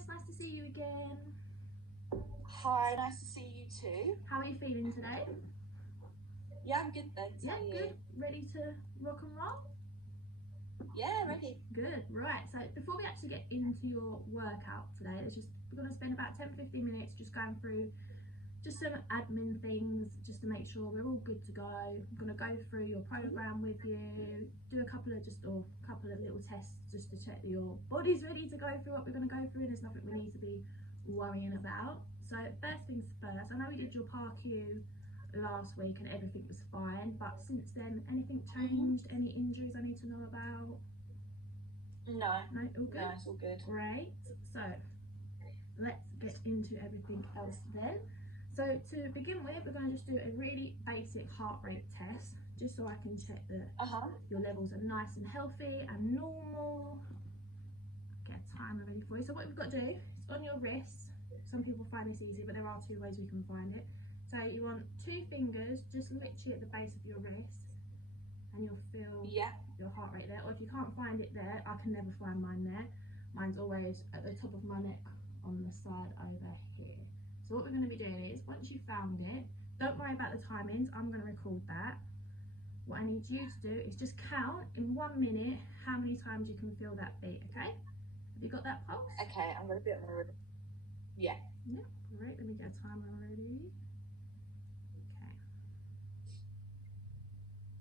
it's nice to see you again. Hi, nice to see you too. How are you feeling today? Yeah, I'm good thanks. Yeah, How are you? good. Ready to rock and roll? Yeah, ready. Good. Right, so before we actually get into your workout today, we're going to spend about 10-15 minutes just going through just some admin things just to make sure we're all good to go. I'm going to go through your program with you, do a couple of little tests just to check that your body's ready to go through what we're going to go through, and there's nothing we need to be worrying about. So first things first, I know we did your PAR-Q last week and everything was fine, but since then anything changed? Any injuries I need to know about? No, all good? No, it's all good. Great. So let's get into everything else then. So to begin with, we're going to just do a really basic heart rate test, just so I can check that your levels are nice and healthy and normal. Get a timer ready for you. So what we've got to do is on your wrists. Some people find this easy, but there are two ways we can find it. So you want two fingers just literally at the base of your wrist, and you'll feel your heart rate there. Or if you can't find it there, I can never find mine there. Mine's always at the top of my neck on the side over here. So what we're going to be doing is, once you've found it, don't worry about the timings, I'm going to record that. What I need you to do is just count in 1 minute how many times you can feel that beat, okay? Have you got that pulse? Okay, I'm going to be at my room. Yeah. Yeah, great, let me get a timer ready. Okay.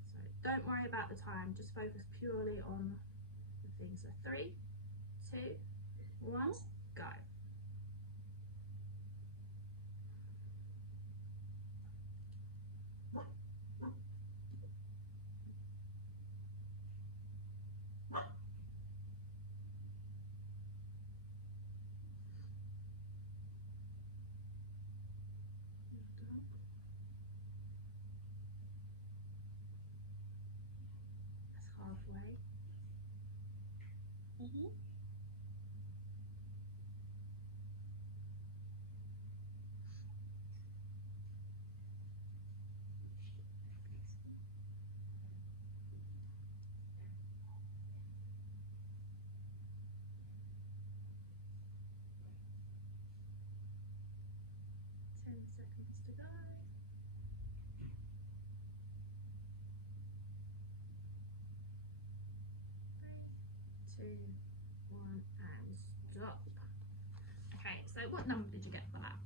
So don't worry about the time, just focus purely on the thing. So 3, 2, 1, go. Halfway. 10 seconds to go. 3, 2, 1, and stop. Okay, so what number did you get for that?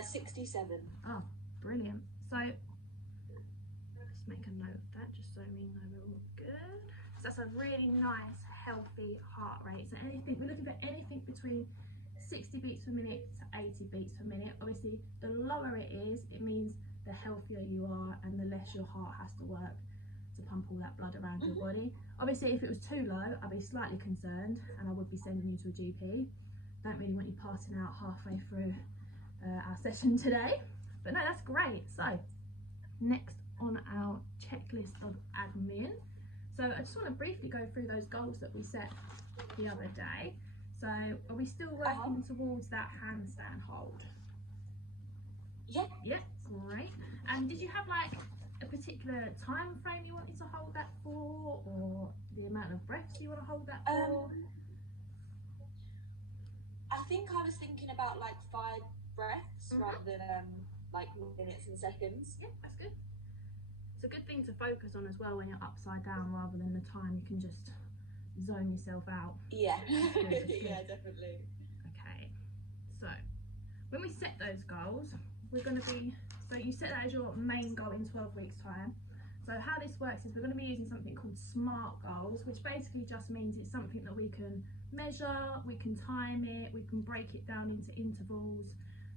67. Oh, brilliant. So let's make a note of that just so we know we're all good. So that's a really nice, healthy heart rate. So we're looking for anything between 60 beats per minute to 80 beats per minute. Obviously, the lower it is, it means the healthier you are and the less your heart has to work to pump all that blood around your body. Obviously, if it was too low, I'd be slightly concerned and I would be sending you to a GP. Don't really want you passing out halfway through our session today, but no, that's great. So next on our checklist of admin, so I just want to briefly go through those goals that we set the other day. So are we still working towards that handstand hold? Yeah. Great. And did you have like a particular time frame you wanted to hold that for, or the amount of breaths you want to hold that for? I think I was thinking about like 5 breaths rather than like minutes and seconds. Yeah, that's good. It's a good thing to focus on as well when you're upside down, rather than the time you can just zone yourself out. Yeah. That's good. Yeah, definitely. Okay, so when we set those goals, we're going to be, so you set that as your main goal in 12 weeks time. So how this works is we're going to be using something called SMART goals, which basically just means it's something that we can measure, we can time it, we can break it down into intervals,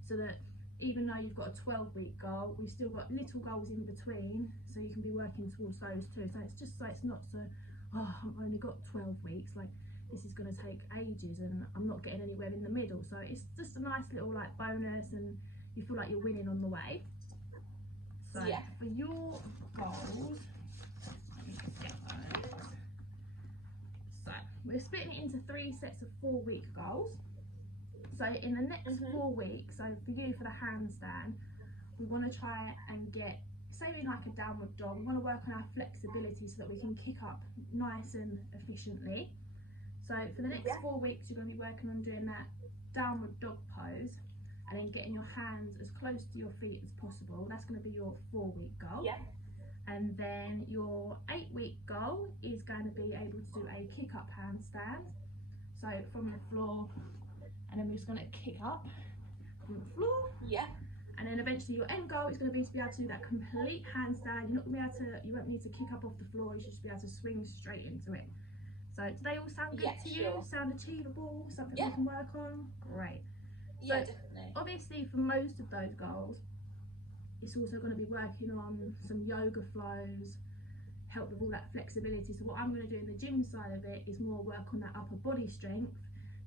so that even though you've got a 12-week goal, we've still got little goals in between, so you can be working towards those too. So it's just so it's not so, oh, I've only got 12 weeks, like this is going to take ages and I'm not getting anywhere in the middle. So it's just a nice little like bonus, and you feel like you're winning on the way. So for your goals, so we're splitting it into 3 sets of 4-week goals. So in the next 4 weeks, so for you, for the handstand, we want to try and get, say in like a downward dog, we want to work on our flexibility so that we can kick up nice and efficiently. So for the next 4 weeks, you're going to be working on doing that downward dog pose, and then getting your hands as close to your feet as possible. That's going to be your 4-week goal. Yeah. And then your 8-week goal is going to be able to do a kick up handstand. So from the floor, and then we're just going to kick up from the floor. Yeah. And then eventually your end goal is going to be able to do that complete handstand. You're not going to be able to, you won't need to kick up off the floor, you should just be able to swing straight into it. So do they all sound good to you? Sound achievable? Something we can work on? Great. Yeah, so definitely. Obviously for most of those goals, it's also going to be working on some yoga flows, help with all that flexibility. So what I'm going to do in the gym side of it is more work on that upper body strength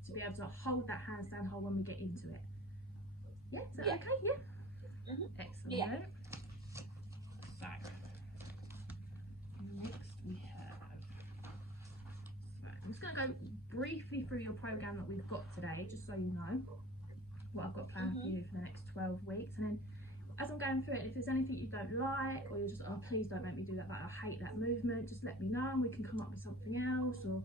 to be able to hold that handstand hold when we get into it. Yeah, is that okay? Yeah. Excellent. Yeah. So next we have, so I'm just going to go briefly through your program that we've got today, just so you know what I've got planned for you for the next 12 weeks. And then as I'm going through it, if there's anything you don't like, or you're just, oh please don't make me do that, like I hate that movement, just let me know and we can come up with something else, or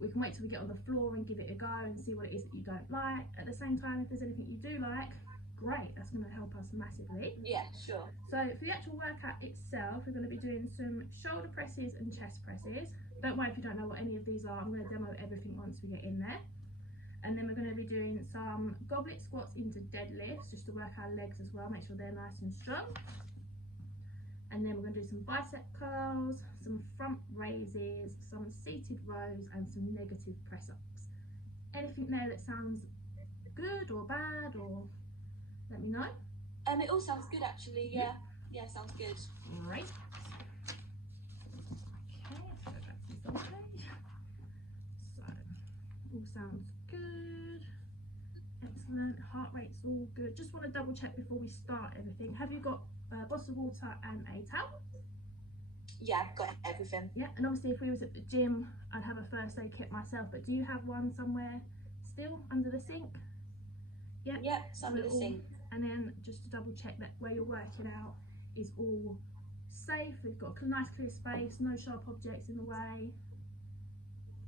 we can wait till we get on the floor and give it a go and see what it is that you don't like. At the same time, if there's anything you do like, great, that's going to help us massively. Yeah, sure. So for the actual workout itself, we're going to be doing some shoulder presses and chest presses. Don't worry if you don't know what any of these are, I'm going to demo everything once we get in there. And then we're going to be doing some goblet squats into deadlifts, just to work our legs as well, make sure they're nice and strong. And then we're going to do some bicep curls, some front raises, some seated rows, and some negative press ups. Anything there that sounds good or bad, or let me know. It all sounds good actually. Yeah, sounds good. Great. Okay, let's go back to this other page. So all sounds good. Excellent. Heart rate's all good. Just want to double check before we start everything. Have you got a bottle of water and a towel? Yeah, I've got everything. Yeah, and obviously if we was at the gym, I'd have a first aid kit myself, but do you have one somewhere still under the sink? Yeah, it's under the sink. And then just to double check that where you're working out is all safe, we've got a nice clear space, no sharp objects in the way.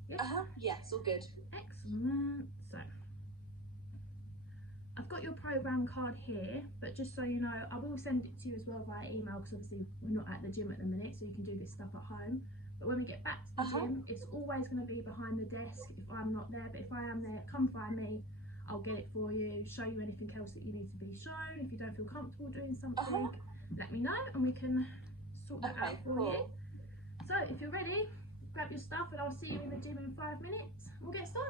Yep. Yeah, it's all good. Excellent. So I've got your program card here, but just so you know, I will send it to you as well via email, because obviously we're not at the gym at the minute, so you can do this stuff at home. But when we get back to the gym, it's always going to be behind the desk if I'm not there, but if I am there, come find me, I'll get it for you, show you anything else that you need to be shown. If you don't feel comfortable doing something, let me know and we can sort that out for you. So if you're ready, grab your stuff and I'll see you in the gym in 5 minutes. We'll get started.